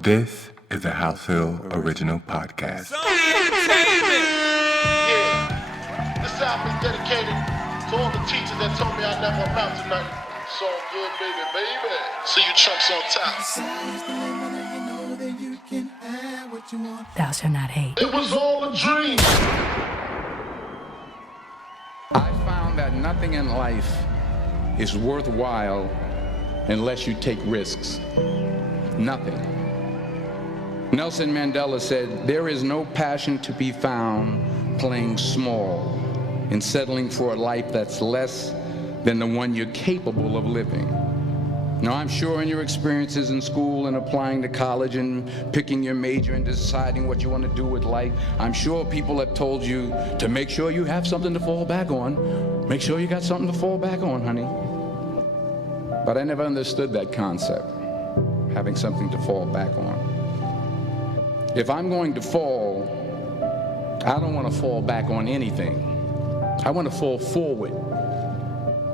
This is a HausHill original podcast. Yeah, this album is dedicated to all the teachers that told me I never amount to nothing. So good, baby, baby. See you chunks on top. Thou shalt not hate. It was all a dream. I found that nothing in life is worthwhile unless you take risks. Nothing. Nelson Mandela said, "There is no passion to be found playing small and settling for a life that's less than the one you're capable of living." Now, I'm sure in your experiences in school and applying to college and picking your major and deciding what you want to do with life, I'm sure people have told you to make sure you have something to fall back on. Make sure you got something to fall back on, honey. But I never understood that concept, having something to fall back on. If I'm going to fall, I don't want to fall back on anything. I want to fall forward.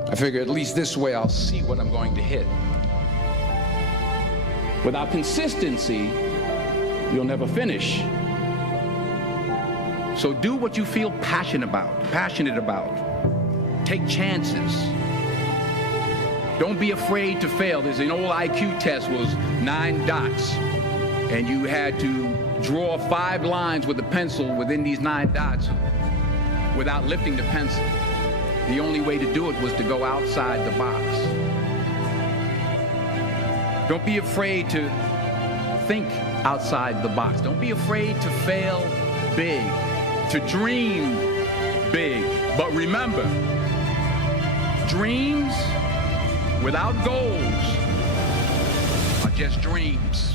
I figure at least this way I'll see what I'm going to hit. Without consistency, you'll never finish. So do what you feel passionate about. Take chances. Don't be afraid to fail. There's an old IQ test was 9 dots, and you had to draw 5 lines with a pencil within these 9 dots without lifting the pencil. The only way to do it was to go outside the box. Don't be afraid to think outside the box. Don't be afraid to fail big, to dream big. But remember, dreams without goals are just dreams.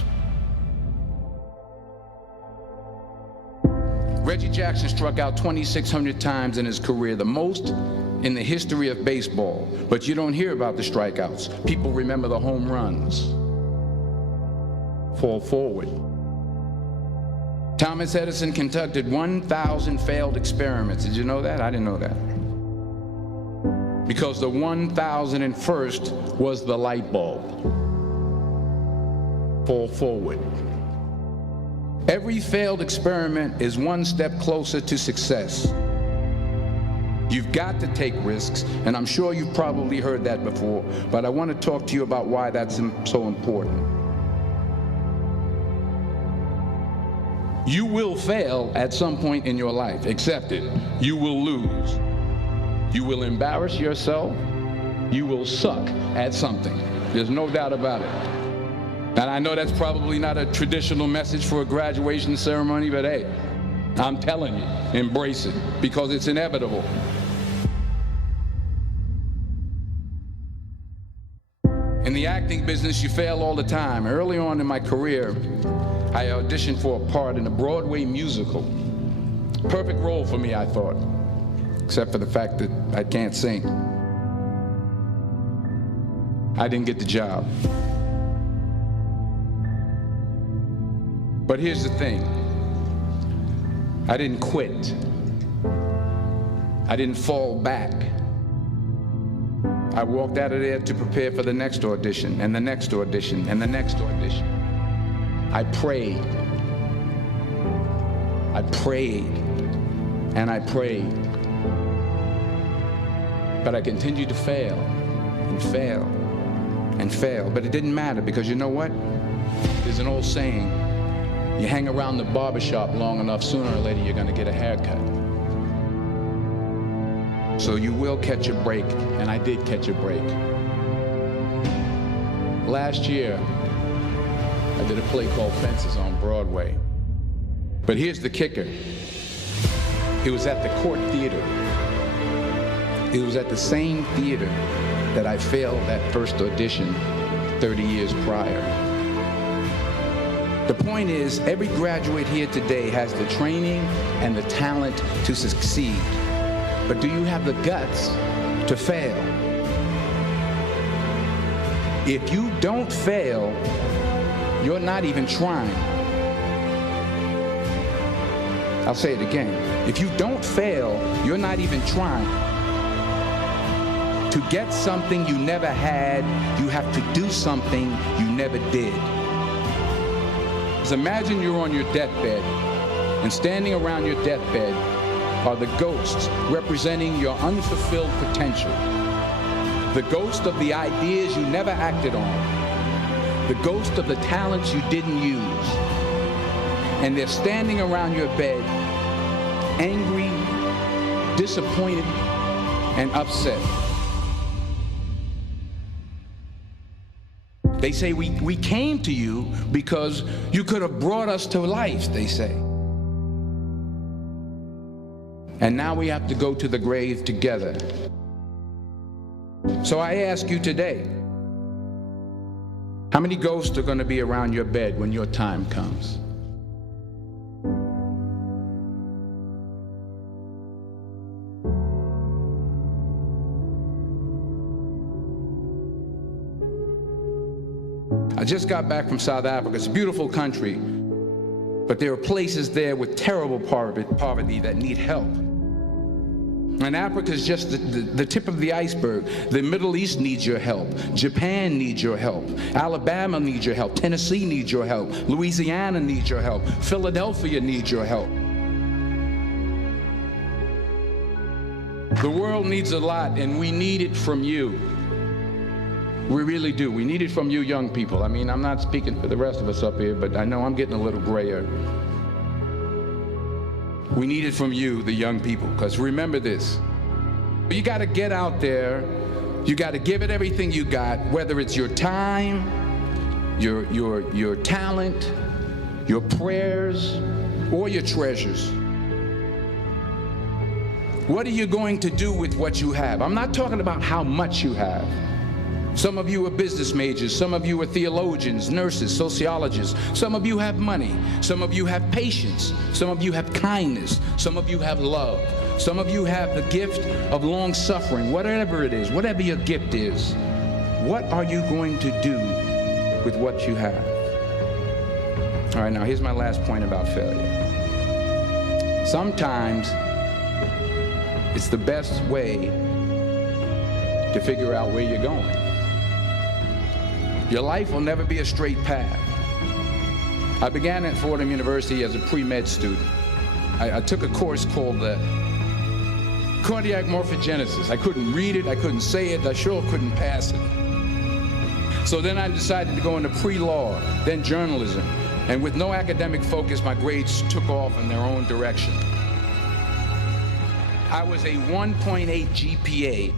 Reggie Jackson struck out 2,600 times in his career, the most in the history of baseball. But you don't hear about the strikeouts. People remember the home runs. Fall forward. Thomas Edison conducted 1,000 failed experiments. Did you know that? I didn't know that. Because the 1,001st was the light bulb. Fall forward. Every failed experiment is one step closer to success. You've got to take risks, and I'm sure you've probably heard that before, but I want to talk to you about why that's so important. You will fail at some point in your life. Accept it. You will lose. You will embarrass yourself. You will suck at something. There's no doubt about it. And I know that's probably not a traditional message for a graduation ceremony, but hey, I'm telling you, embrace it, because it's inevitable. In the acting business, you fail all the time. Early on in my career, I auditioned for a part in a Broadway musical. Perfect role for me, I thought, except for the fact that I can't sing. I didn't get the job. But here's the thing. I didn't quit. I didn't fall back. I walked out of there to prepare for the next audition, and the next audition, and the next audition. I prayed. I prayed. And I prayed. But I continued to fail, and fail, and fail. But it didn't matter, because you know what? There's an old saying. You hang around the barbershop long enough, sooner or later you're going to get a haircut. So you will catch a break, and I did catch a break. Last year, I did a play called Fences on Broadway. But here's the kicker. It was at the Court Theater. It was at the same theater that I failed that first audition 30 years prior. The point is, every graduate here today has the training and the talent to succeed. But do you have the guts to fail? If you don't fail, you're not even trying. I'll say it again. If you don't fail, you're not even trying. To get something you never had, you have to do something you never did. So imagine you're on your deathbed, and standing around your deathbed are the ghosts representing your unfulfilled potential. The ghost of the ideas you never acted on. The ghost of the talents you didn't use. And they're standing around your bed, angry, disappointed, and upset. They say, we came to you because you could have brought us to life, they say. And now we have to go to the grave together. So I ask you today, how many ghosts are going to be around your bed when your time comes? I just got back from South Africa. It's a beautiful country, but there are places there with terrible poverty that need help. And Africa is just the tip of the iceberg. The Middle East needs your help. Japan needs your help. Alabama needs your help. Tennessee needs your help. Louisiana needs your help. Philadelphia needs your help. The world needs a lot, and we need it from you. We really do. We need it from you young people. I mean, I'm not speaking for the rest of us up here, but I know I'm getting a little grayer. We need it from you, the young people, because remember this. You got to get out there. You got to give it everything you got, whether it's your time, your talent, your prayers, or your treasures. What are you going to do with what you have? I'm not talking about how much you have. Some of you are business majors, some of you are theologians, nurses, sociologists, some of you have money, some of you have patience, some of you have kindness, some of you have love, some of you have the gift of long suffering, whatever it is, whatever your gift is. What are you going to do with what you have? All right, now here's my last point about failure. Sometimes it's the best way to figure out where you're going. Your life will never be a straight path. I began at Fordham University as a pre-med student. I took a course called cardiac morphogenesis. I couldn't read it, I couldn't say it, I sure couldn't pass it. So then I decided to go into pre-law, then journalism. And with no academic focus, my grades took off in their own direction. I was a 1.8 GPA.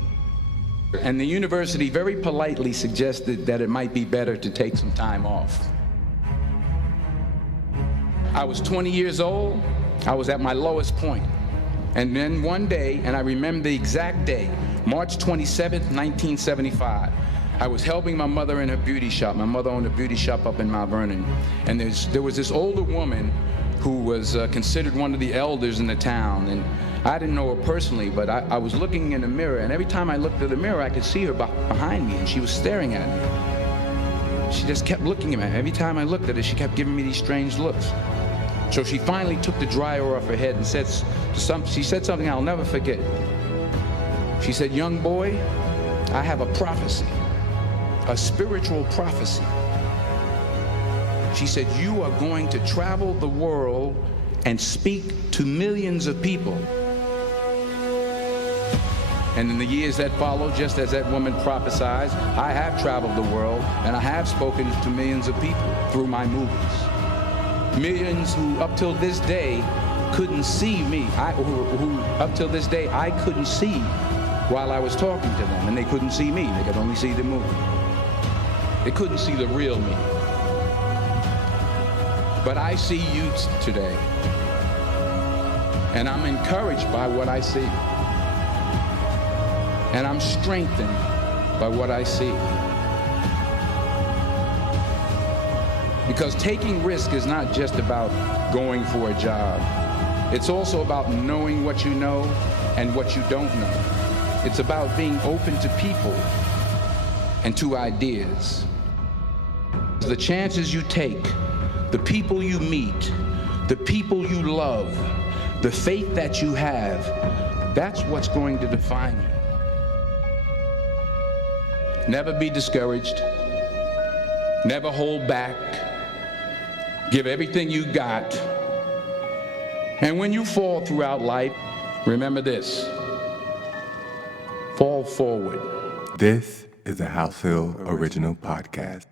And the university very politely suggested that it might be better to take some time off. I was 20 years old. I was at my lowest point. And then one day, and I remember the exact day, March 27th, 1975, I was helping my mother in her beauty shop. My mother owned a beauty shop up in Mount Vernon. And there was this older woman who was considered one of the elders in the town. And I didn't know her personally, but I was looking in the mirror, and every time I looked at the mirror, I could see her behind me, and she was staring at me. She just kept looking at me. Every time I looked at her, she kept giving me these strange looks. So she finally took the dryer off her head and she said something I'll never forget. She said, "Young boy, I have a prophecy, a spiritual prophecy." She said, "You are going to travel the world and speak to millions of people." And in the years that followed, just as that woman prophesied, I have traveled the world and I have spoken to millions of people through my movies. Millions who up till this day couldn't see me, who up till this day I couldn't see while I was talking to them, and they couldn't see me, they could only see the movie. They couldn't see the real me. But I see you today, and I'm encouraged by what I see. And I'm strengthened by what I see. Because taking risk is not just about going for a job. It's also about knowing what you know and what you don't know. It's about being open to people and to ideas. The chances you take, the people you meet, the people you love, the faith that you have, that's what's going to define you. Never be discouraged. Never hold back. Give everything you got. And when you fall throughout life, remember this. Fall forward. This is a HausHill original podcast.